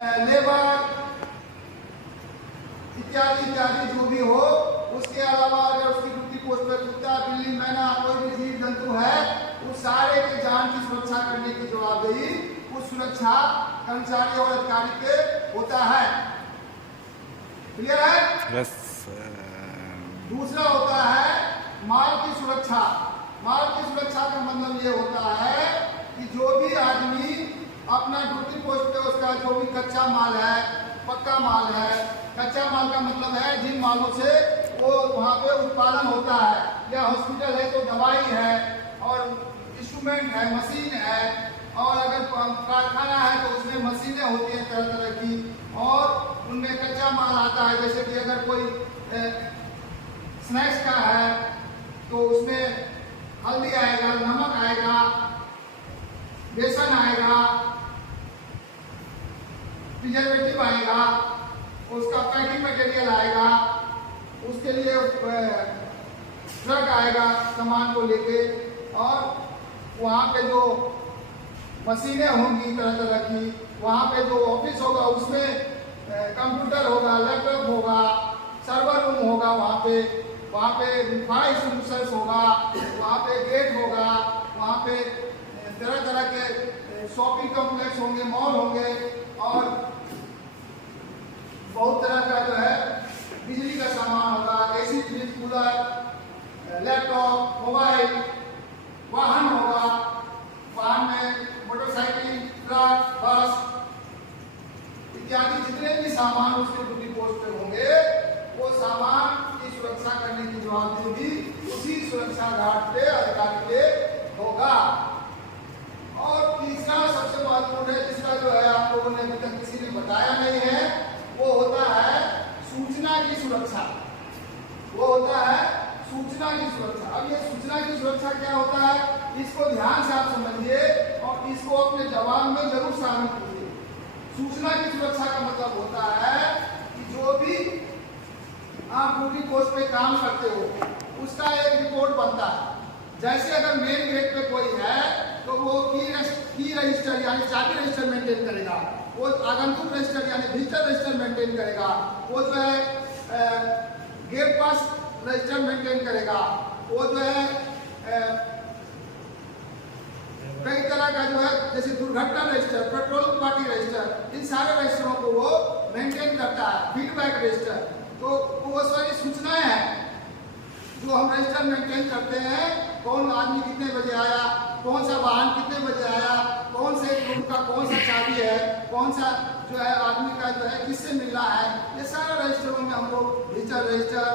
Labour इत्यादि इत्यादि जो भी हो, उसके अलावा अगर उसकी ड्यूटी पोस्ट पर कुत्ता, बिल्ली, मैना, कोई भी जीव जंतु है, उस सारे के जान की सुरक्षा करने की जवाबदेही उस सुरक्षा कर्मचारी और अधिकारी पे होता है। क्लियर है? यस। दूसरा होता है माल की सुरक्षा। माल की सुरक्षा का मतलब ये होता है कि जो भी आदमी अपना ड्यूटी पोस्ट पे उसका जो भी कच्चा माल है, पक्का माल है, कच्चा माल का मतलब है जिन मालों से वो वहाँ पे उत्पादन होता है, या हॉस्पिटल है तो दवाई है और इंस्ट्रूमेंट है, मशीन है, और अगर कारखाना है तो उसमें मशीनें होती हैं तरह तरह की, और उनमें कच्चा माल आता है। जैसे कि अगर कोई स्नैक्स का है तो उसमें हल्दी आएगा, नमक आएगा, बेसन आएगा, प्रिजर्वेटिव आएगा, उसका पैकिंग मटेरियल आएगा, उसके लिए ट्रक आएगा सामान को लेके, और वहाँ पे जो मशीनें होंगी तरह तरह की, वहाँ पे जो ऑफिस होगा उसमें कंप्यूटर होगा, लैपटॉप होगा, सर्वर रूम होगा, वहाँ पे फायर एक्सटिंग्विशर्स होगा, वहाँ पे गेट होगा, वहाँ पे तरह तरह के शॉपिंग कॉम्प्लेक्स होंगे, मॉल होंगे, और बहुत तरह का जो है बिजली का सामान होगा, AC, fridge, cooler, laptop, mobile, वाहन होगा, वाहन में मोटरसाइकिल, ट्रक, बस इत्यादि जितने भी सामान उसके ड्यूटी पोस्ट पे होंगे, वो सामान की सुरक्षा करने की जवाबदेही भी उसी सुरक्षा गार्ड पे, अधिकारी पे होगा। और तीसरा सबसे महत्वपूर्ण है, जिसका जो है आप लोगों ने अभी तक किसी ने बताया नहीं है, वो होता है सूचना की सुरक्षा। वो होता है सूचना की सुरक्षा। अब ये सूचना की सुरक्षा क्या होता है, इसको ध्यान से आप समझिए और इसको अपने जवाब में जरूर शामिल कीजिए। सूचना की सुरक्षा का मतलब होता है कि जो भी आप ड्यूटी पोस्ट पे काम करते हो उसका एक रिपोर्ट बनता है। जैसे अगर मेन गेट पे कोई है तो वो की रजिस्टर यानी चाबी रजिस्टर मेंटेन करेगा, वो आगंतुक रजिस्टर यानी विजिटर रजिस्टर मेंटेन करेगा, वो जो है गेट पास रजिस्टर मेंटेन करेगा, वो जो है कई तरह का जो है जैसे दुर्घटना रजिस्टर, पेट्रोल पार्टी रजिस्टर, इन सारे रजिस्टरों को वो मेंटेन करता है। फीडबैक रजिस्टर, तो वो सारी सूचनाएं हैं जो हम रजिस्टर मेंटेन करते हैं। कौन आदमी कितने बजे आया, कौन सा वाहन कितने बजे आया, कौन से रूम का कौन सा चाबी है, कौन सा जो है आदमी का जो है किससे मिलना है, ये सारा रजिस्टरों में हम लोग विजिटर रजिस्टर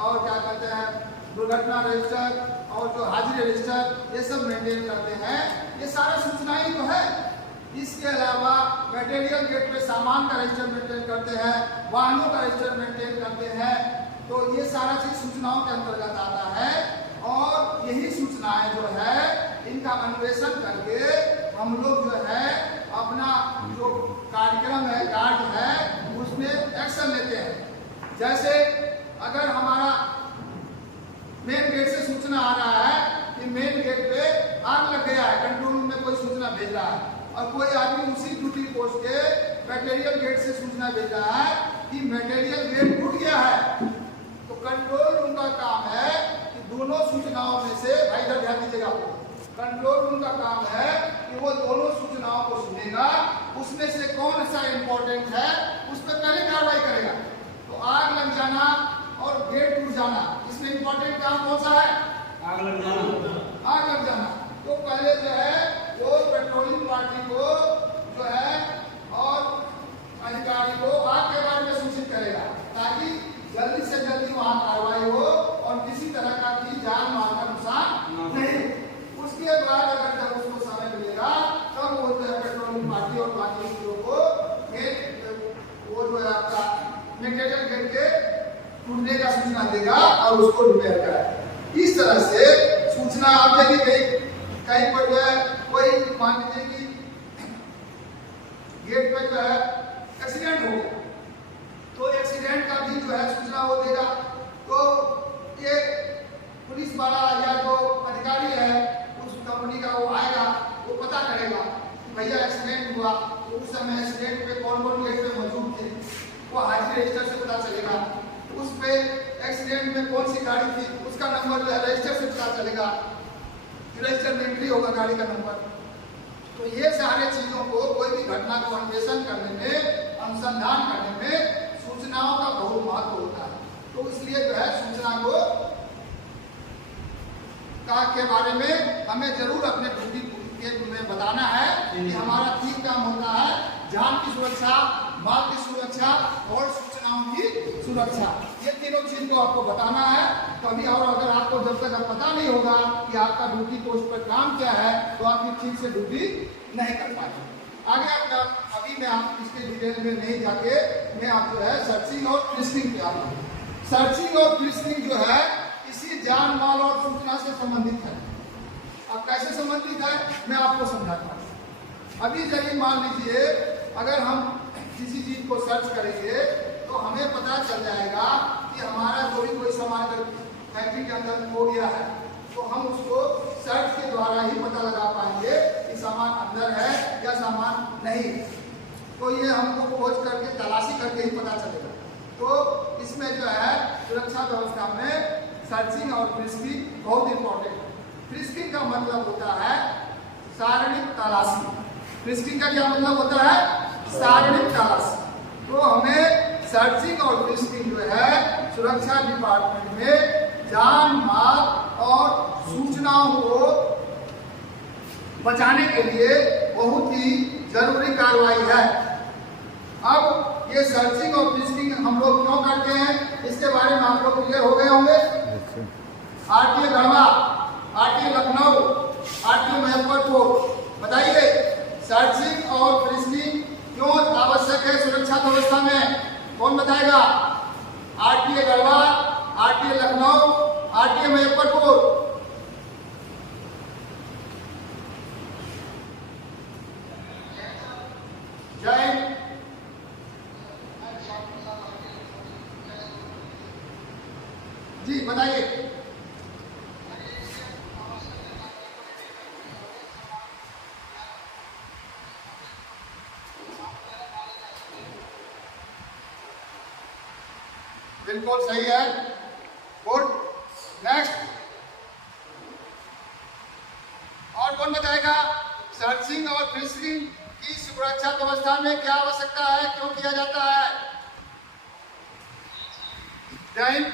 और क्या कहते हैं दुर्घटना रजिस्टर और जो हाजिरी रजिस्टर, ये सब मेंटेन करते हैं। ये सारा सूचनाएं तो है। इसके अलावा मटेरियल गेट पे सामान का रजिस्टर मेंटेन करते हैं, वाहनों का रजिस्टर मेंटेन करते हैं। तो ये सारा चीज सूचनाओं के अंतर्गत आता है, और यही सूचनाएं जो है इनका अन्वेषण करके हम लोग जो है अपना जो कार्यक्रम है, कार्य है, उसमें एक्शन लेते हैं। जैसे अगर हमारा मेन गेट से सूचना आ रहा है कि मेन गेट पे आग लग गया है, कंट्रोल रूम में कोई सूचना भेज रहा है, और कोई आदमी उसी ड्यूटी पोस्ट के मटेरियल गेट से सूचना भेज रहा है कि मटेरियल गेट टूट गया है, तो कंट्रोल रूम का काम है कि दोनों सूचनाओं में से, भाई इधर ध्यान दीजिएगा, कंट्रोल रूम का काम है कि वो दोनों सूचनाओं को सुनेगा, उसमें से कौन सा इंपॉर्टेंट है उस पर पहले कार्रवाई करेगा। तो आग लग जाना और गेट टूट जाना, इसमें इंपॉर्टेंट काम कौन सा है? आग लग जाना। आग लग जाना। तो पहले जो है वो पेट्रोलिंग पार्टी को जो है और अधिकारी को आग के बारे में सूचित करेगा, ताकि जल्दी से जल्दी वहां कार्रवाई हो और किसी तरह का भी जान माल का नुकसान नहीं। उसके बाद अगर जब उसको समय मिलेगा तब वो जो है पेट्रोलिंग पार्टी और बाकी चीजों को वो जो है आपका मटेरियल गेट के टूटने का सूचना देगा और उसको रिपेयर कराएगा। इस तरह से सूचना आप यदि कहीं पर जो है कोई मान लीजिए कि गेट पर जो है एक्सीडेंट हो गया, तो एक्सीडेंट का भी जो है सूचना वो देगा। तो ये पुलिस वाला या जो अधिकारी है उस कंपनी का वो आएगा, वो पता करेगा कि भैया एक्सीडेंट हुआ, तो उस समय एक्सीडेंट पे कौन कौन वो हाजिरी रजिस्टर से पता चलेगा। उस पे एक्सीडेंट में कौन सी गाड़ी थी उसका नंबर जो है रजिस्टर से पता चलेगा, रजिस्टर में एंट्री होगा गाड़ी का नंबर। तो ये सारे चीजों को कोई भी घटना को अन्वेषण करने में, अनुसंधान करने में सूचनाओं का बहुत महत्व होता है। तो इसलिए जो है सूचना को के बारे में हमें जरूर अपने ड्यूटी में बताना है कि हमारा 3 काम होता है, जान की सुरक्षा, माल की सुरक्षा और सूचनाओं की सुरक्षा। ये तीनों चीज को आपको बताना है। कभी और अगर आपको जब तक पता नहीं होगा कि आपका ड्यूटी पोस्ट पर काम क्या है तो आप ठीक से ड्यूटी नहीं कर पाएंगे। आगे आपका अभी मैं आप इसके डिटेल में नहीं जाके मैं आप जो है सर्चिंग और फ्रिस्किंग पे आता हूँ। सर्चिंग और फ्रिस्किंग जो है इसी जान माल और सूचना से संबंधित है। अब कैसे संबंधित है मैं आपको समझाता हूँ। अभी चलिए मान लीजिए अगर हम किसी चीज को सर्च करेंगे तो हमें पता चल जाएगा कि हमारा जो भी कोई सामान अगर फैक्ट्री के अंदर खो गया है तो हम उसको सर्च के द्वारा ही पता लगा पाएंगे कि सामान अंदर है या सामान नहीं है। तो ये हमको खोज करके तलाशी करके ही पता चलेगा। तो इसमें जो है सुरक्षा व्यवस्था में सर्चिंग और फ्रिस्किंग बहुत इंपॉर्टेंट है। फ्रिस्किंग का मतलब होता है सारणिक तलाशी। फ्रिस्किंग का क्या मतलब होता है? सारणिक तलाशी। तो हमें सर्चिंग और फ्रिस्किंग जो है सुरक्षा डिपार्टमेंट में जान माल और सूचनाओं को बचाने के लिए बहुत ही जरूरी कार्रवाई है। अब ये सर्चिंग और फ्रिस्किंग हम लोग क्यों करते हैं इसके बारे में आप लोग क्लियर हो गए होंगे। RTA Garhwa, RTA Lucknow, RTA Muzaffarpur, बताइए सर्चिंग और फ्रिस्किंग क्यों आवश्यक है सुरक्षा व्यवस्था में? कौन बताएगा? RTA Garhwa, RTA Lucknow, RTA Muzaffarpur. जय जी बताइए। बिल्कुल सही है, गुड। नेक्स्ट और कौन बताएगा सर्चिंग और फ्रिस्किंग की सुरक्षा व्यवस्था में क्या आवश्यकता है, क्यों किया जाता है? Time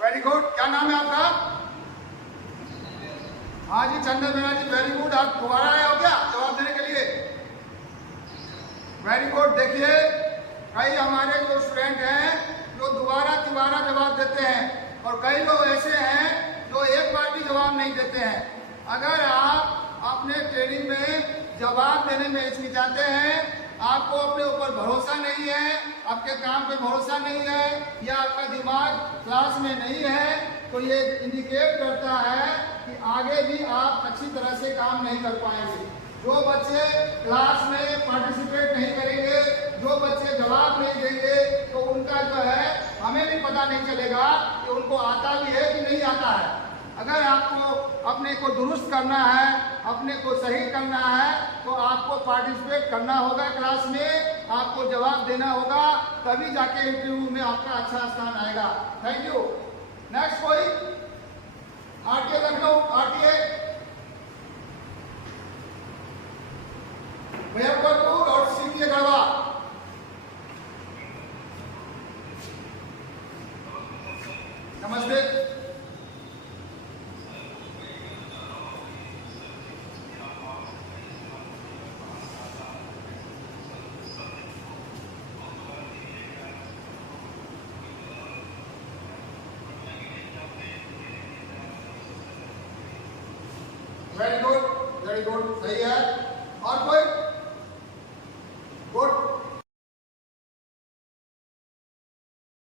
very good. क्या नाम है आपका? हाँ जी चंदन मीना जी, वेरी गुड। आप दोबारा आए हो क्या जवाब देने के लिए? Very good. देखिए कई हमारे जो स्टूडेंट हैं जो दोबारा तिबारा जवाब देते हैं और कई लोग ऐसे हैं जो एक बार भी जवाब नहीं देते हैं। अगर आप अपने ट्रेनिंग में जवाब देने में हिचकिचाते हैं, आपको अपने ऊपर भरोसा नहीं है, आपके काम पे भरोसा नहीं है या आपका दिमाग क्लास में नहीं है, तो ये इंडिकेट करता है कि आगे भी आप अच्छी तरह से काम नहीं कर पाएंगे। जो बच्चे क्लास में पार्टिसिपेट नहीं करेंगे, जो बच्चे जवाब नहीं देंगे, तो उनका जो है हमें भी पता नहीं चलेगा कि उनको आता भी है कि नहीं आता है। अगर आपको अपने को दुरुस्त करना है, अपने को सही करना है, तो आपको पार्टिसिपेट करना होगा क्लास में, आपको जवाब देना होगा, तभी जाके इंटरव्यू में आपका अच्छा स्थान आएगा। Thank you. नेक्स्ट कोई? आरटीए लखनऊ, आरटीए मुजफ्फरपुर और सीपीए गढ़वा। नमस्ते। वेरी गुड, वेरी गुड, सही है। और कोई?